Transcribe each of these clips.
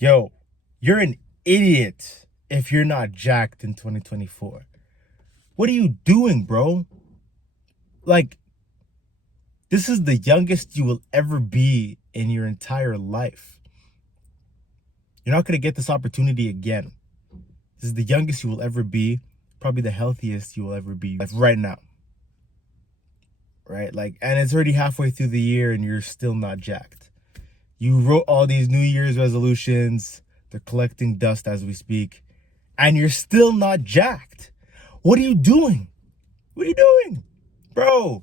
Yo, you're an idiot if you're not jacked in 2024. What are you doing, bro? Like, this is the youngest you will ever be in your entire life. You're not going to get this opportunity again. This is the youngest you will ever be, probably the healthiest you will ever be right now. Right? Like, and it's already halfway through the year and you're still not jacked. You wrote all these New Year's resolutions. They're collecting dust as we speak. And you're still not jacked. What are you doing? What are you doing? Bro,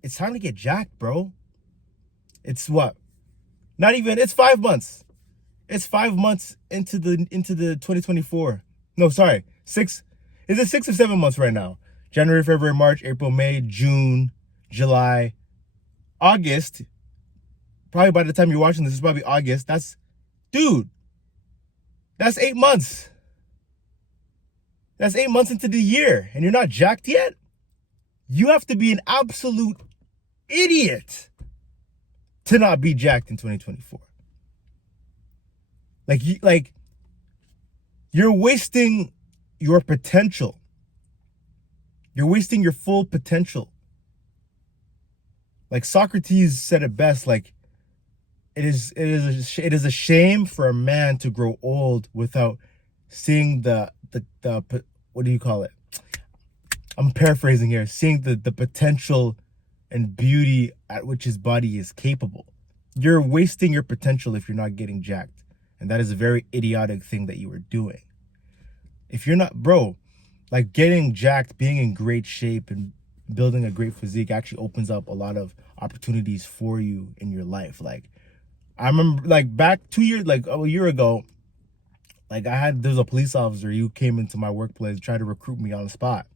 it's time to get jacked, bro. It's what? Not even, it's 5 months. It's 5 months into the 2024. No, sorry. Is it 6 or 7 months right now? January, February, March, April, May, June, July, August. Probably by the time you're watching this, it's probably August. Dude, that's 8 months. That's 8 months into the year and you're not jacked yet? You have to be an absolute idiot to not be jacked in 2024. Like you're wasting your potential. You're wasting your full potential. Like Socrates said it best, like it is a shame for a man to grow old without seeing the what do you call it? I'm paraphrasing here. Seeing the potential and beauty at which his body is capable. You're wasting your potential if you're not getting jacked. And that is a very idiotic thing that you are doing. If you're not, bro, like getting jacked, being in great shape and building a great physique actually opens up a lot of opportunities for you in your life. Like I remember like back 2 years, like a year ago, like there's a police officer who came into my workplace, tried to recruit me on the spot.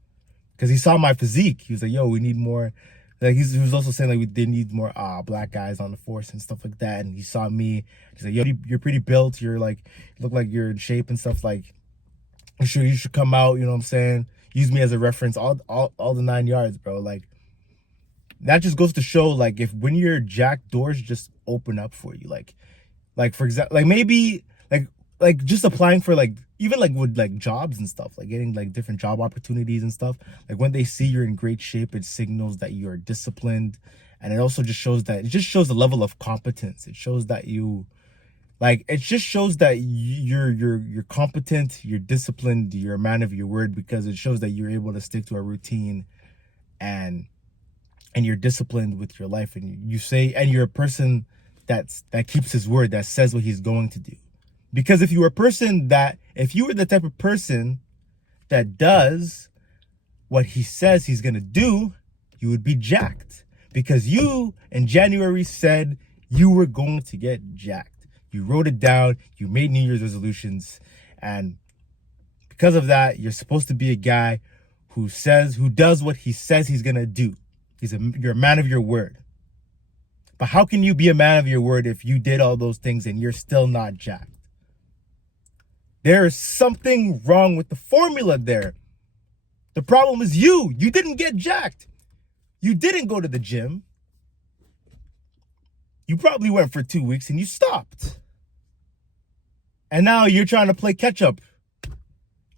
Because he saw my physique. He was like, yo, we need more. Like he was also saying like they need more black guys on the force and stuff like that. And he saw me. He's like, yo, you're pretty built. You're like, you look like you're in shape and stuff. Like, you should come out. You know what I'm saying? Use me as a reference. All the 9 yards, bro. Like, that just goes to show, like, if when you're jacked, doors just open up for you. Like for example, like maybe like just applying for like even like with like jobs and stuff, like getting like different job opportunities and stuff. Like when they see you're in great shape, it signals that you are disciplined, and it also just shows the level of competence. It shows that it just shows that you're competent, you're disciplined, you're a man of your word, because it shows that you're able to stick to a routine and you're disciplined with your life, and you're a person that keeps his word, that says what he's going to do. Because if you were the type of person that does what he says he's going to do, you would be jacked. Because you, in January, said you were going to get jacked. You wrote it down, you made New Year's resolutions, and because of that, you're supposed to be a guy who does what he says he's going to do. You're a man of your word. But how can you be a man of your word if you did all those things and you're still not jacked? There is something wrong with the formula there. The problem is you. You didn't get jacked. You didn't go to the gym. You probably went for 2 weeks and you stopped. And now you're trying to play catch up.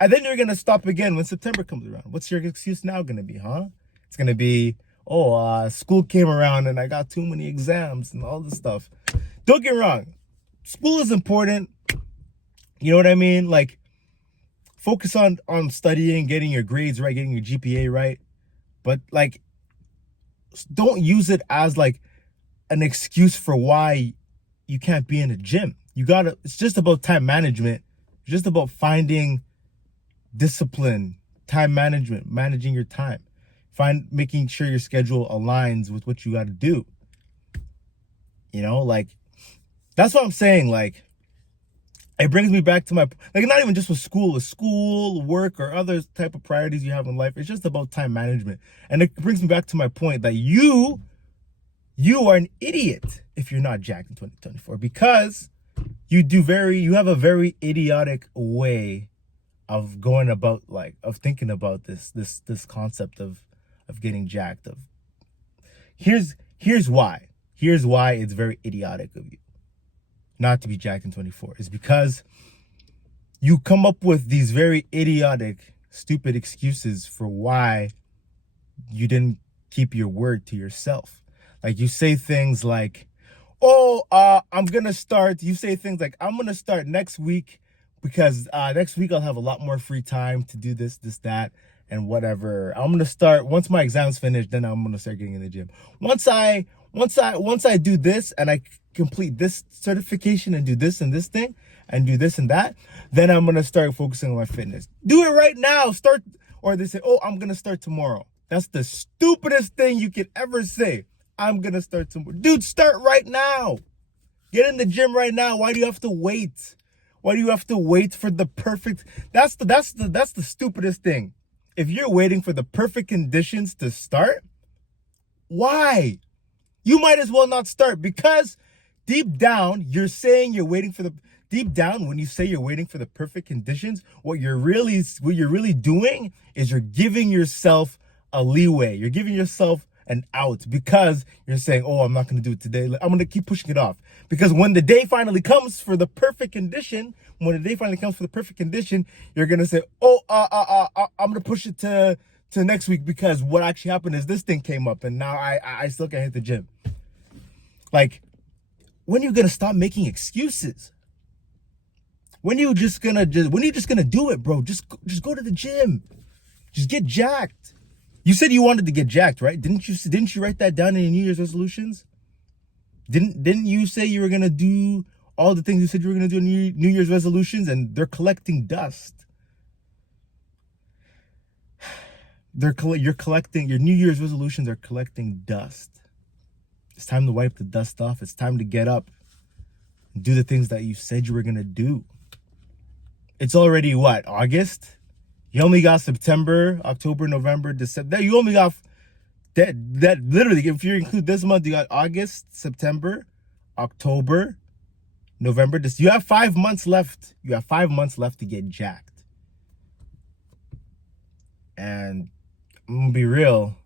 And then you're going to stop again when September comes around. What's your excuse now going to be, huh? It's going to be, school came around and I got too many exams and all this stuff. Don't get me wrong. School is important. You know what I mean? Like, focus on studying, getting your grades right, getting your GPA right. But, like, don't use it as, like, an excuse for why you can't be in the gym. It's just about time management. It's just about finding discipline, time management, managing your time. Making sure your schedule aligns with what you got to do. You know, like, that's what I'm saying. Like, it brings me back to not even just with school, work, or other type of priorities you have in life. It's just about time management. And it brings me back to my point that you are an idiot if you're not jacked in 2024, because you have a very idiotic way of going about, like, of thinking about this concept of getting jacked. Here's why it's very idiotic of you. not to be jacked in 24 is because you come up with these very idiotic, stupid excuses for why you didn't keep your word to yourself. Like you say things like, oh, I'm going to start. You say things like, I'm going to start next week because next week I'll have a lot more free time to do this, that, and whatever. I'm going to start once my exam's finished, then I'm going to start getting in the gym. Once I do this and I complete this certification and do this and this thing and do this and that, then I'm going to start focusing on my fitness. Do it right now. Start. Or they say, oh, I'm going to start tomorrow. That's the stupidest thing you could ever say. I'm going to start tomorrow. Dude, start right now. Get in the gym right now. Why do you have to wait? Why do you have to wait for the perfect? That's the stupidest thing. If you're waiting for the perfect conditions to start, why? You might as well not start, because deep down, you're saying you're waiting for the deep down when you say you're waiting for the perfect conditions, what you're really doing is you're giving yourself a leeway. You're giving yourself an out, because you're saying, oh, I'm not going to do it today. I'm going to keep pushing it off. Because when the day finally comes for the perfect condition, you're going to say, oh, I'm going to push it to next week, because what actually happened is this thing came up and now I still can't hit the gym. Like, when are you going to stop making excuses? When are you just going to do it, bro? Just go to the gym. Just get jacked. You said you wanted to get jacked, right? Didn't you write that down in your New Year's resolutions? Didn't you say you were going to do all the things you said you were going to do in New Year's resolutions, and they're collecting dust? Your New Year's resolutions are collecting dust. It's time to wipe the dust off. It's time to get up and do the things that you said you were going to do. It's already what, August? You only got September, October, November, December. You only got that literally, if you include this month, you got August, September, October, November. You have 5 months left. You have 5 months left to get jacked. And I'm going to be real.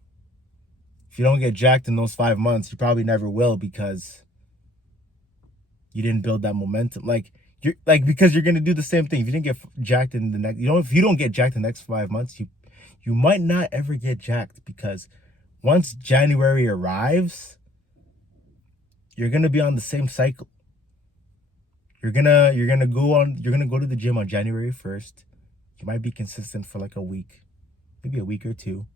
If you don't get jacked in those 5 months, you probably never will, because you didn't build that momentum. Because you're gonna do the same thing. If you didn't get jacked in the next, if you don't get jacked in the next 5 months, you might not ever get jacked, because once January arrives, you're gonna be on the same cycle. You're gonna go to the gym on January 1st. You might be consistent for like a week, maybe a week or two,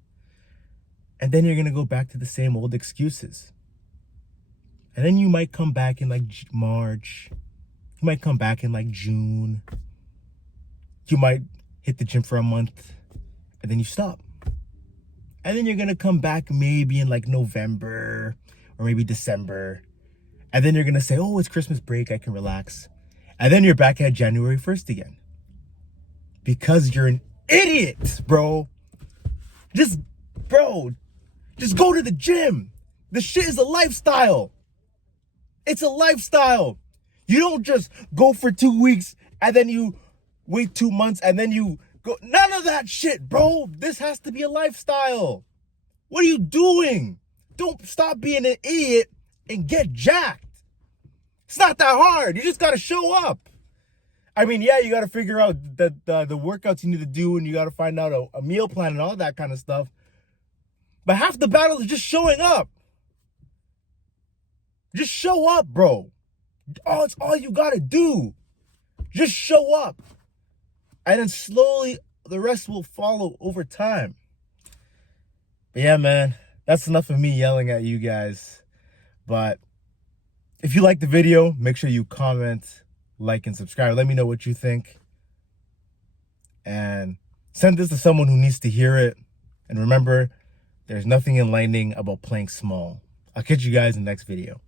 and then you're gonna go back to the same old excuses. And then you might come back in like March. You might come back in like June. You might hit the gym for a month and then you stop. And then you're going to come back maybe in like November or maybe December. And then you're going to say, oh, it's Christmas break, I can relax. And then you're back at January 1st again. Because you're an idiot, bro. Just go to the gym. This shit is a lifestyle. It's a lifestyle. You don't just go for 2 weeks and then you wait 2 months and then you go. None of that shit, bro. This has to be a lifestyle. What are you doing? Don't stop being an idiot and get jacked. It's not that hard. You just got to show up. I mean, yeah, you got to figure out the workouts you need to do, and you got to find out a meal plan and all that kind of stuff. But half the battle is just showing up. Just show up, bro. Oh, it's all you gotta do. Just show up. And then slowly the rest will follow over time. But yeah, man, that's enough of me yelling at you guys. But if you like the video, make sure you comment, like, and subscribe. Let me know what you think. And send this to someone who needs to hear it. And remember, there's nothing enlightening about playing small. I'll catch you guys in the next video.